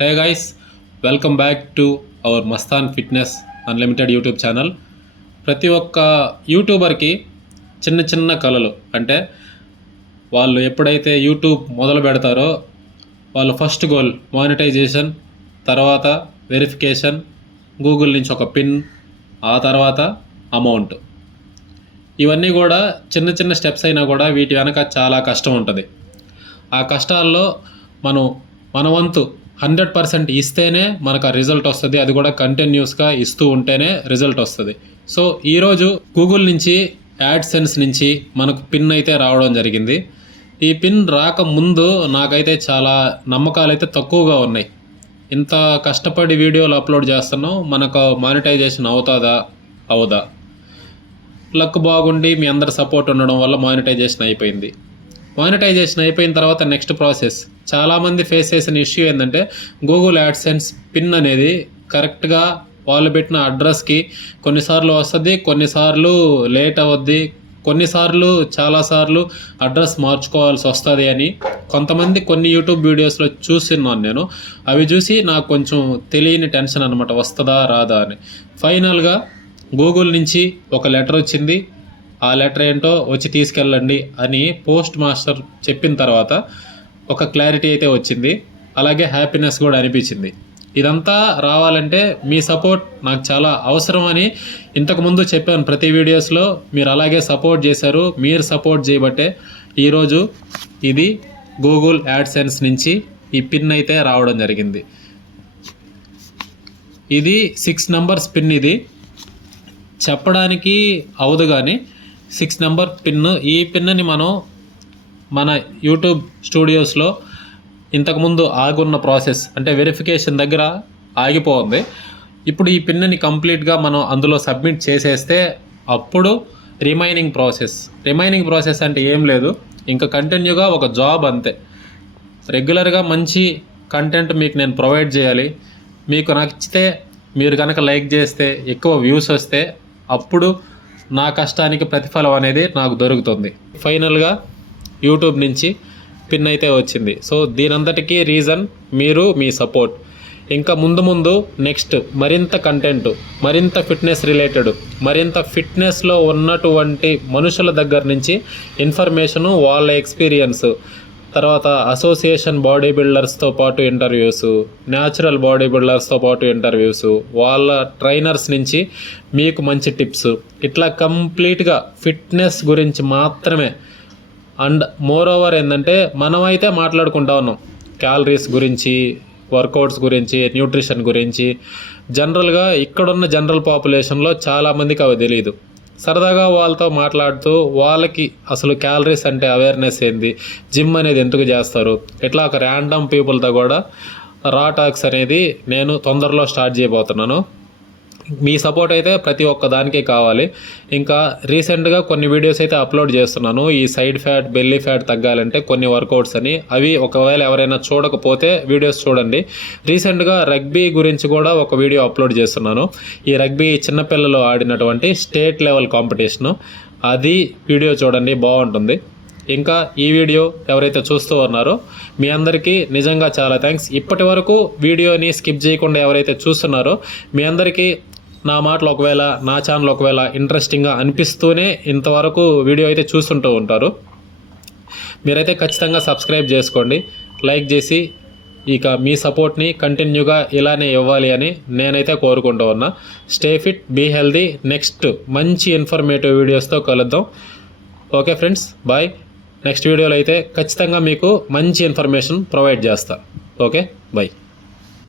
Hey guys, welcome back to our Mastan fitness unlimited YouTube channel. ప్రతి ఒక్క యూట్యూబర్కి చిన్న చిన్న కళలు అంటే వాళ్ళు ఎప్పుడైతే యూట్యూబ్ మొదలు పెడతారో వాళ్ళ ఫస్ట్ గోల్ మానిటైజేషన్, తర్వాత వెరిఫికేషన్, గూగుల్ నుంచి ఒక పిన్, ఆ తర్వాత అమౌంట్. ఇవన్నీ కూడా చిన్న చిన్న స్టెప్స్ అయినా కూడా వీటి వెనక చాలా కష్టం ఉంటుంది. ఆ కష్టాల్లో మన వంతు 100% ఇస్తేనే మనకు ఆ రిజల్ట్ వస్తుంది. అది కూడా కంటిన్యూస్గా ఇస్తూ ఉంటేనే రిజల్ట్ వస్తుంది. సో ఈరోజు గూగుల్ నుంచి యాడ్సెన్స్ నుంచి మనకు పిన్ అయితే రావడం జరిగింది. ఈ పిన్ రాకముందు నాకైతే చాలా నమ్మకాలు అయితే తక్కువగా ఉన్నాయి. ఇంత కష్టపడి వీడియోలు అప్లోడ్ చేస్తున్నాం, మనకు మానిటైజేషన్ అవుతుందా అవుదా? లక్ బాగుండి మీ అందరి సపోర్ట్ ఉండడం వల్ల మానిటైజేషన్ అయిపోయింది. మానిటైజేషన్ అయిపోయిన తర్వాత నెక్స్ట్ ప్రాసెస్ చాలామంది ఫేస్ చేసిన ఇష్యూ ఏంటంటే గూగుల్ యాడ్సెన్స్ పిన్ అనేది కరెక్ట్గా వాళ్ళు పెట్టిన అడ్రస్కి కొన్నిసార్లు వస్తుంది, కొన్నిసార్లు లేట్ అవుద్ది, కొన్నిసార్లు చాలాసార్లు అడ్రస్ మార్చుకోవాల్సి వస్తుంది అని కొంతమంది కొన్ని యూట్యూబ్ వీడియోస్లో చూస్తున్నాను నేను. అవి చూసి నాకు కొంచెం తెలియని టెన్షన్ అనమాట, వస్తుందా రాదా అని. ఫైనల్గా గూగుల్ నుంచి ఒక లెటర్ వచ్చింది. ఆ లెటర్ ఏంటో వచ్చి తీసుకెళ్ళండి అని పోస్ట్ మాస్టర్ చెప్పిన తర్వాత ఒక క్లారిటీ అయితే వచ్చింది. అలాగే హ్యాపీనెస్ కూడా అనిపించింది. ఇదంతా రావాలంటే మీ సపోర్ట్ నాకు చాలా అవసరం అని ఇంతకుముందు చెప్పాను ప్రతి వీడియోస్లో. మీరు అలాగే సపోర్ట్ చేశారు. మీరు సపోర్ట్ చేయబట్టే ఈరోజు ఇది గూగుల్ యాడ్సెన్స్ నుంచి ఈ పిన్ అయితే రావడం జరిగింది. ఇది 6 నెంబర్స్ పిన్. ఇది చెప్పడానికి అవదు కానీ 6 నెంబర్ పిన్. ఈ పిన్ని మనం మన యూట్యూబ్ స్టూడియోస్లో ఇంతకుముందు ఆగున్న ప్రాసెస్ అంటే వెరిఫికేషన్ దగ్గర ఆగిపోతుంది. ఇప్పుడు ఈ పిన్ని కంప్లీట్గా మనం అందులో సబ్మిట్ చేసేస్తే అప్పుడు రిమైనింగ్ ప్రాసెస్ అంటే ఏం లేదు, ఇంకా కంటిన్యూగా ఒక జాబ్ అంతే. రెగ్యులర్గా మంచి కంటెంట్ మీకు నేను ప్రొవైడ్ చేయాలి. మీకు నచ్చితే మీరు కనుక లైక్ చేస్తే, ఎక్కువ వ్యూస్ వస్తే అప్పుడు నా కష్టానికి ప్రతిఫలం అనేది నాకు దొరుకుతుంది. ఫైనల్గా యూట్యూబ్ నుంచి పిన్ అయితే వచ్చింది. సో దీనంతటికీ రీజన్ మీరు, మీ సపోర్ట్. ఇంకా ముందు నెక్స్ట్ మరింత కంటెంట్, మరింత ఫిట్నెస్ రిలేటెడ్, మరింత ఫిట్నెస్లో ఉన్నటువంటి మనుషుల దగ్గర నుంచి ఇన్ఫర్మేషను, వాళ్ళ ఎక్స్పీరియన్స్, తర్వాత అసోసియేషన్ బాడీ బిల్డర్స్తో పాటు ఇంటర్వ్యూస్, న్యాచురల్ బాడీ బిల్డర్స్తో పాటు ఇంటర్వ్యూస్, వాళ్ళ ట్రైనర్స్ నుంచి మీకు మంచి టిప్స్, ఇట్లా కంప్లీట్గా ఫిట్నెస్ గురించి మాత్రమే. అండ్ మోర్ ఓవర్ ఏంటంటే మనమైతే మాట్లాడుకుంటా ఉన్నాం క్యాలరీస్ గురించి, వర్కౌట్స్ గురించి, న్యూట్రిషన్ గురించి. జనరల్గా ఇక్కడున్న జనరల్ పాపులేషన్లో చాలామందికి అవి తెలియదు. సరదాగా వాళ్ళతో మాట్లాడుతూ వాళ్ళకి అసలు క్యాలరీస్ అంటే అవేర్నెస్ ఏంది, జిమ్ అనేది ఎందుకు చేస్తారు, ఇట్లా ఒక ర్యాండమ్ పీపుల్తో కూడా రా టాక్స్ అనేది నేను తొందరలో స్టార్ట్ చేయబోతున్నాను. మీ సపోర్ట్ అయితే ప్రతి ఒక్క దానికి కావాలి. ఇంకా రీసెంట్గా కొన్ని వీడియోస్ అయితే అప్లోడ్ చేస్తున్నాను. ఈ సైడ్ ఫ్యాట్, బెల్లీ ఫ్యాట్ తగ్గాలంటే కొన్ని వర్కౌట్స్ అని. అవి ఒకవేళ ఎవరైనా చూడకపోతే వీడియోస్ చూడండి. రీసెంట్గా రగ్బీ గురించి కూడా ఒక వీడియో అప్లోడ్ చేస్తున్నాను. ఈ రగ్బీ చిన్నపిల్లలు ఆడినటువంటి స్టేట్ లెవెల్ కాంపిటీషను, అది వీడియో చూడండి, బాగుంటుంది. ఇంకా ఈ వీడియో ఎవరైతే చూస్తూ ఉన్నారో మీ అందరికీ నిజంగా చాలా థ్యాంక్స్. ఇప్పటి వరకు వీడియోని స్కిప్ చేయకుండా ఎవరైతే చూస్తున్నారో మీ అందరికీ నా మాటలు ఒకవేళ, నా ఛానల్ ఒకవేళ ఇంట్రెస్టింగ్గా అనిపిస్తూనే ఇంతవరకు వీడియో అయితే చూస్తుంటూ ఉంటారు. మీరైతే ఖచ్చితంగా సబ్స్క్రైబ్ చేసుకోండి, లైక్ చేసి ఇక మీ సపోర్ట్ని కంటిన్యూగా ఇలానే ఇవ్వాలి అని నేనైతే కోరుకుంటూ ఉన్నా. Stay fit, be healthy. Next మంచి ఇన్ఫర్మేటివ్ వీడియోస్తో కలుద్దాం. Okay friends, bye. నెక్స్ట్ వీడియోలో అయితే ఖచ్చితంగా మీకు మంచి ఇన్ఫర్మేషన్ ప్రొవైడ్ చేస్తా. Okay, bye.